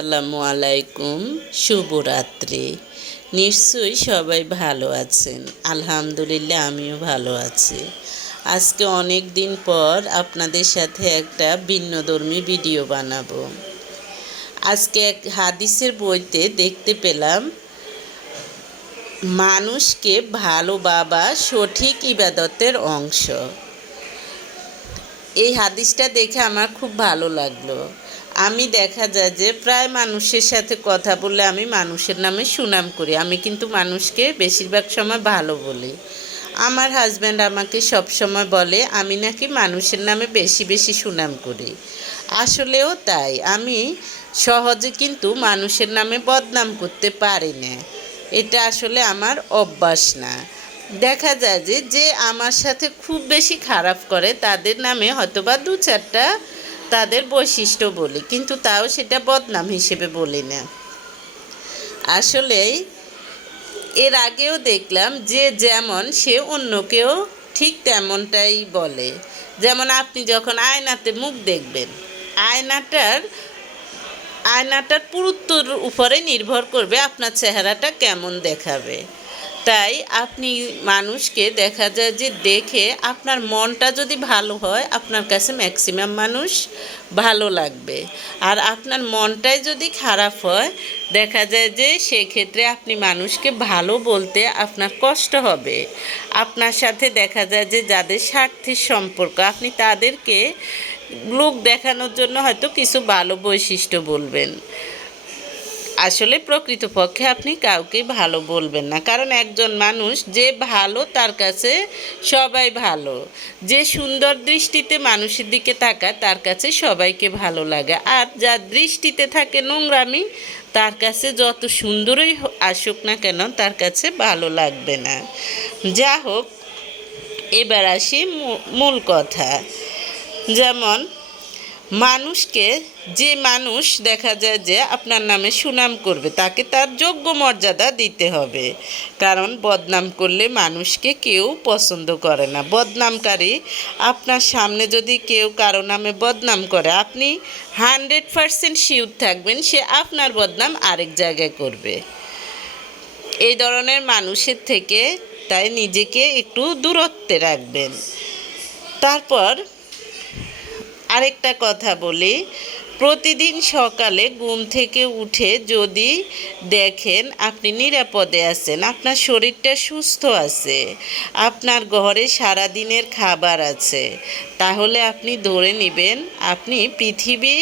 আসসালামু আলাইকুম, শুভরাত্রি। নিশ্চয়ই সবাই ভালো আছেন। আলহামদুলিল্লাহ, আমিও ভালো আছি। আজকে অনেক দিন পর আপনাদের সাথে একটা ভিন্নধর্মী ভিডিও বানাবো। আজকে এক হাদিসের বইতে দেখতে পেলাম, মানুষকে ভালো বাবা সঠিক ইবাদতের অংশ। এই হাদিসটা দেখে আমার খুব ভালো লাগল। আমি দেখা যায় যে প্রায় মানুষের সাথে কথা বলে আমি মানুষের নামে সুনাম করি। আমি কিন্তু মানুষকে বেশিরভাগ সময় ভালো বলি। আমার হাজব্যান্ড আমাকে সব সময় বলে, আমি নাকি মানুষের নামে বেশি বেশি সুনাম করি। আসলেও তাই। আমি সহজে কিন্তু মানুষের নামে বদনাম করতে পারি না। এটা আসলে আমার অভ্যাস না। দেখা যায় যে যে আমার সাথে খুব বেশি খারাপ করে, তাদের নামে হয়তোবা দু চারটা তাদের বৈশিষ্ট্য বলি, কিন্তু তাও সেটা বদনাম হিসেবে বলি না। আসলেই এর আগেও দেখলাম যে, যেমন সে অন্যকেও ঠিক তেমনটাই বলে। যেমন আপনি যখন আয়নাতে মুখ দেখবেন, আয়নাটার আয়নাটার পুরুত্বর উপরে নির্ভর করবে আপনার চেহারাটা কেমন দেখাবে। তাই আপনি মানুষকে দেখা যায় যে দেখে আপনার মনটা যদি ভালো হয়, আপনার কাছে ম্যাক্সিমাম মানুষ ভালো লাগবে। আর আপনার মনটাই যদি খারাপ হয়, দেখা যায় যে সেক্ষেত্রে আপনি মানুষকে ভালো বলতে আপনার কষ্ট হবে। আপনার সাথে দেখা যায় যে যাদের স্বার্থের সম্পর্ক, আপনি তাদেরকে লোক দেখানোর জন্য হয়তো কিছু ভালো বৈশিষ্ট্য বলবেন। আসলে প্রকৃতপক্ষে আপনি কাউকে ভালো বলবেন না। কারণ একজন মানুষ যে ভালো, তার কাছে সবাই ভালো। যে সুন্দর দৃষ্টিতে মানুষের দিকে তাকায়, তার কাছে সবাইকে ভালো লাগে। আর যার দৃষ্টিতে থাকে নোংরামি, তার কাছে যত সুন্দরই আসুক না কেন, তার কাছে ভালো লাগবে না। যা হোক এবার আসি মূল কথা। যেমন মানুষকে যে মানুষ দেখা যায় যে আপনার নামে সুনাম করবে, তাকে তার যোগ্য মর্যাদা দিতে হবে। কারণ বদনাম করলে মানুষকে কেউ পছন্দ করে না। বদনামকারী আপনার সামনে যদি কেউ কারও নামে বদনাম করে, আপনি হান্ড্রেড পারসেন্ট শিওর থাকবেন সে আপনার বদনাম আরেক জায়গায় করবে। এই ধরনের মানুষের থেকে তাই নিজেকে একটু দূরত্বে রাখবেন। তারপর আরেকটা কথা বলি। প্রতিদিন সকালে ঘুম থেকে উঠে যদি দেখেন আপনি নিরাপদে আছেন, আপনার শরীরটা সুস্থ আছে, আপনার ঘরে সারাদিনের খাবার আছে, তাহলে আপনি ধরে নেবেন আপনি পৃথিবী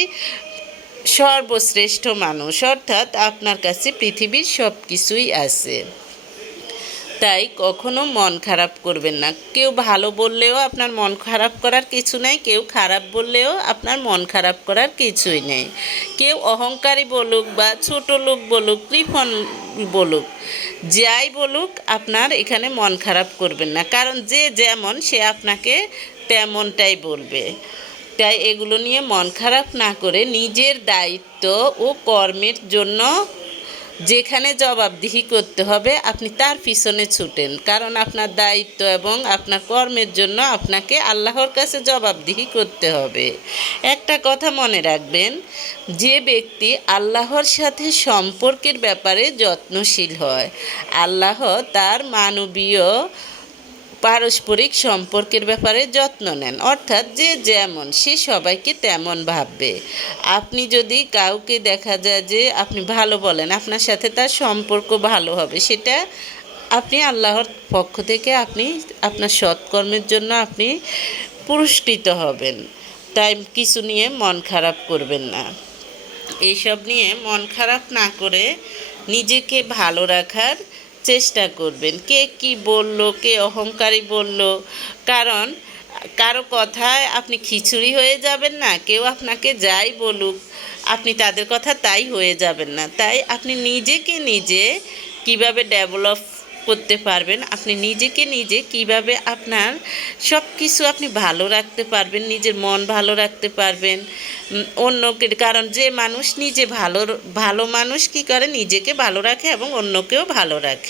সর্বশ্রেষ্ঠ মানুষ, অর্থাৎ আপনার কাছে পৃথিবীর সব কিছুই আছে। তাই কখনো মন খারাপ করবেন না। কেউ ভালো বললেও আপনার মন খারাপ করার কিছু নেই, কেউ খারাপ বললেও আপনার মন খারাপ করার কিছুই নেই। কেউ অহংকারী বলুক বা ছোট লোক বলুক, কৃপণ বলুক, যাই বলুক আপনার এখানে মন খারাপ করবেন না। কারণ যে যেমন, সে আপনাকে তেমনটাই বলবে। তাই এগুলো নিয়ে মন খারাপ না করে নিজের দায়িত্ব ও কর্মের জন্য যেখানে জবাবদিহি করতে হবে, আপনি তার পিছনে ছুটেন। কারণ আপনার দায়িত্ব এবং আপনার কর্মের জন্য আপনাকে আল্লাহর কাছে জবাবদিহি করতে হবে। একটা কথা মনে রাখবেন, যে ব্যক্তি আল্লাহর সাথে সম্পর্কের ব্যাপারে যত্নশীল হয়, আল্লাহ তার মানবীয় পারস্পরিক সম্পর্কের ব্যাপারে যত্ন নেন। অর্থাৎ যে যেমন, সে সবাইকে তেমন ভাববে। আপনি যদি কাউকে দেখা যায় যে আপনি ভালো বলেন, আপনার সাথে তার সম্পর্ক ভালো হবে, সেটা আপনি আল্লাহর পক্ষ থেকে আপনি আপনার সৎকর্মের জন্য আপনি পুরস্কৃত হবেন। তাই কিছু নিয়ে মন খারাপ করবেন না। এইসব নিয়ে মন খারাপ না করে নিজেকে ভালো রাখার চেষ্টা করবেন। কে কি বলল, কে অহংকারী বলল, কারণ কারও কথায় আপনি খিচুড়ি হয়ে যাবেন না, কেউ আপনাকে যাই বলুক, আপনি তাদের কথা তাই হয়ে যাবেন না। তাই আপনি নিজেকে নিজে কীভাবে ডেভেলপ করতে পারবেন। আপনি নিজেকে নিজে কীভাবে আপনার সব কিছু আপনি ভালো রাখতে পারবেন, নিজের মন ভালো রাখতে পারবেন অন্যকে, কারণ যে মানুষ নিজে ভালো ভালো মানুষ কি করে? নিজেকে ভালো রাখে এবং অন্যকেও ভালো রাখে।